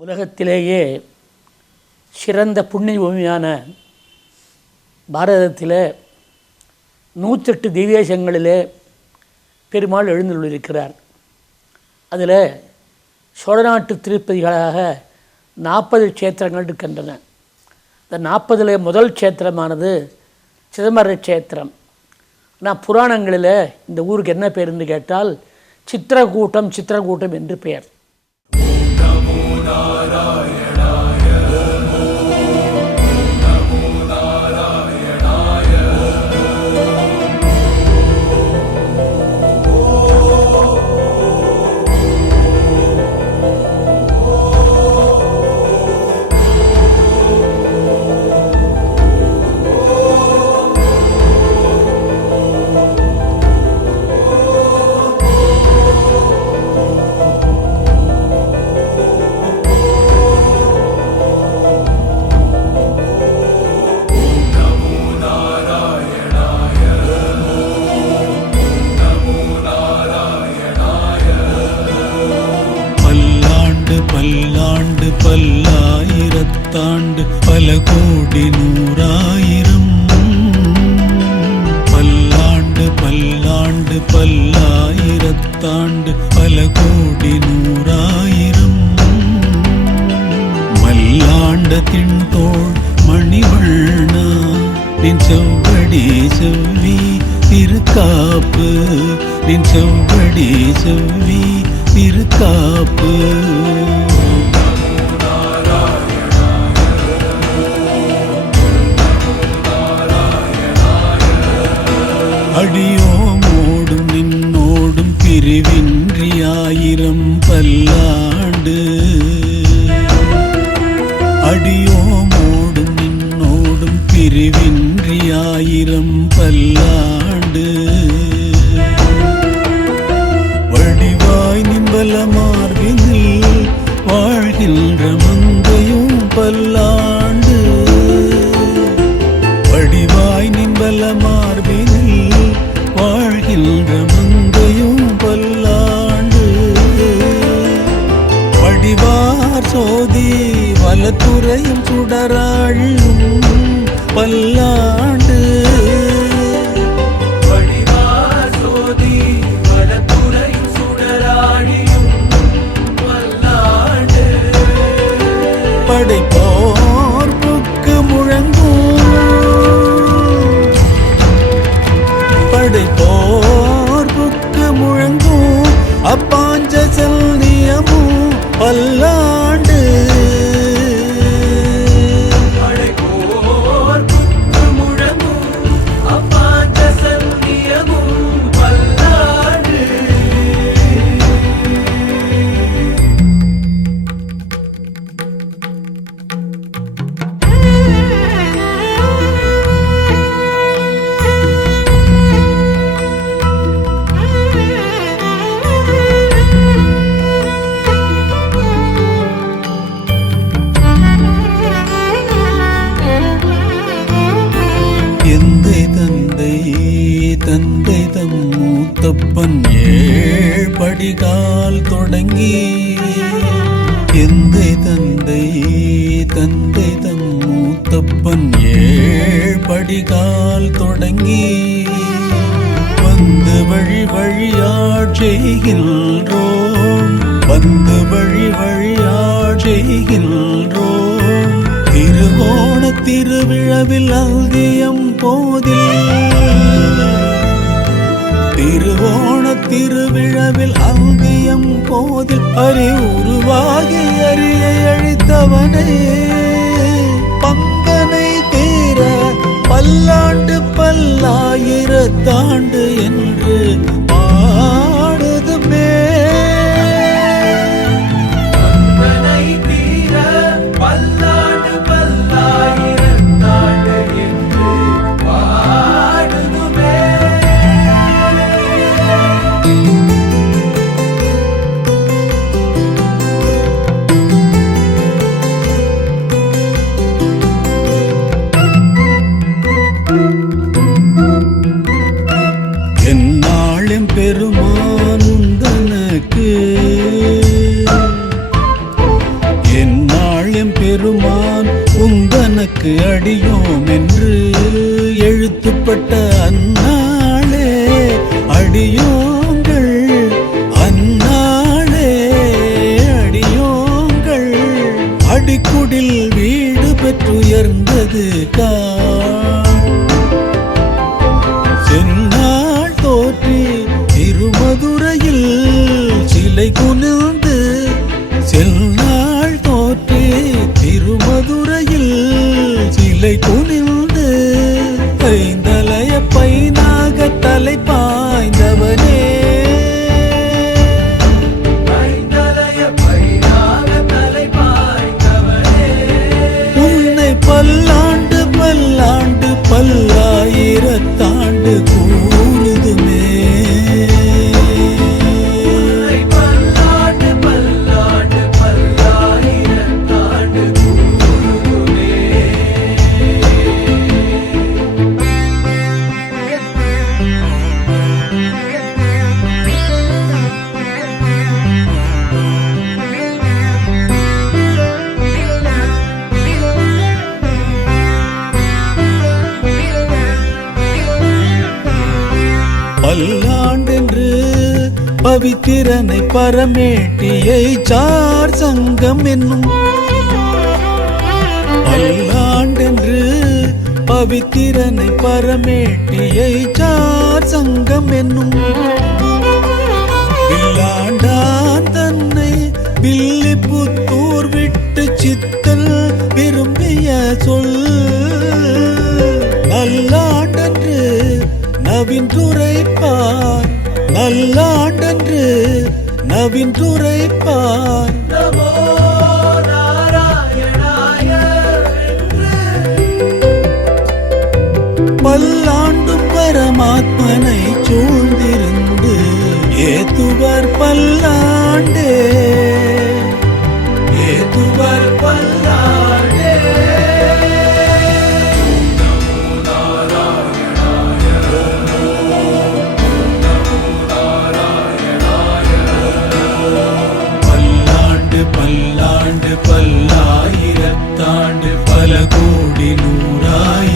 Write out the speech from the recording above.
உலகத்திலேயே சிறந்த புண்ணிய பூமியான பாரதத்தில் 108 திவ்யதேசங்களிலே பெருமாள் எழுந்தருளியிருக்கிறார். அதில் சோழநாட்டு திருப்பதிகளாக 40 க்ஷேத்திரங்கள் இருக்கின்றன. இந்த 40ல் முதல் க்ஷேத்திரமானது சிதம்பர க்ஷேத்திரம். ஆனால் புராணங்களில் இந்த ஊருக்கு என்ன பேர் என்று கேட்டால் சித்திரக்கூட்டம் என்று பெயர். பல்லாயிரத்தாண்டு பல கோடி நூறாயிரம் பல்லாண்டு பல்லாயிரத்தாண்டு பல கோடி நூறாயிரம் மல்லாண்ட திண்தோள் மணிவண்ணா நின் செவ்வடி செவ்வி திருக்காப்பு நின் செவ்வடி செவ்வி திருக்காப்பு அடியோமோடும் நின்னோடும் பிரிவின்றியாயிரம் பல்லாண்டு அடியோமோடும் நின்னோடும் பிரிவின்றியாயிரம் பல்லாண்டு வடிவாய் நிம்பல மார்பினில் வாழ்கின்ற மங்கையும் பல்லாண்டு வடிவாய் நிம்பல மார்பினில் வாழ்கின்ற மங்கையும் பல்லாண்டு வடிவார் சோதி வலத்துறையும் சுடராழும் பல்லாண்டு வடிவார் சோதி வலத்துறையும் சுடராழியும் பல்லாண்டு படைப்போர் புக்கு முழங்கும் படைப்போர் புக்கு முழங்கும் அப்பாஞ்ச செல்னியமும் பல்லாண்டு படைப்போர் புக்கு முழங்கும் அப்பாஞ்ச செல்னியமும் பல்லாண்டு தந்தை தம் மூத்தப்பன் ஏழ்படிகால் தொடங்கி எந்தை தந்தை தம் மூத்தப்பன் ஏழ்படிகால் தொடங்கி வந்து வழி வழியாட் செய்கின்றோம் வந்து வழி வழியாட் செய்கின்றோம் திருவோண திருவிழவில் அல்தியம் போதில் திருவோண திருவிழவில் அல்தியம் போதில் அறி உருவாகி அறியை அழித்தவனே பங்கனை தீர பல்லாண்டு பல்லாயிரத்தாண்டு என்று பாடுதுமே பங்கனை தீர பல்லாண்டு பல்லாயிரத்தாண்டு என்று பாடுதுமே. எந்நாளும் நாளெம் பெருமான் உந்தனக்கு அடியோம் என்று எழுத்துப்பட்ட அந்நாளே அடியோங்கள், அந்நாளே அடியோங்கள். அடிக்குடில் வீடு பெற்றுயர்ந்தது செந்நாள் தோற்றி திருமதுரையில் சிலை குனிந்து, செந்நாள் தோற்றி திருமதுரையில் சிலை குனிந்து, ஐந்தலைய பைனாக தலை பாய்ந்தவனே, ஐந்தலைய பைனாக தலை பாய்ந்தவனே, உன்னை பல்லாண்டு பல்லாண்டு பல்லாயிரத்தாண்டு கூறுதுமே. உன்னை பல்லாண்டு பல்லாண்டு பல்லாயிரத்தாண்டு கூறுதுமே. பல்லாண்டென்று பவித்திரனை பரமேட்டியை சார் சங்கம் என்னும், பல்லாண்டென்று பவித்திரனை பரமேட்டியை சார் சங்கம் என்னும், வில்லாண்டான் தன்னை வில்லிபுத்தூர் விட்டு சித்தல் விரும்பிய சொல், நல்லாண்டன்று நவின்றுரைப்பார், நல்லாண்டன்று நவின்றுரைப்பார். நமோ நாராயணாய என்று பல்லாண்டும் பரமாத்மனை சூழ்ந்திருந்து ஏத்துவர் பல்லாண்டே, ஏத்துவர் பல்லாண்டே. பல்லாண்டு பல்லாண்டு பல்லாயிரத்தாண்டு பல கோடி நூறாயிரம்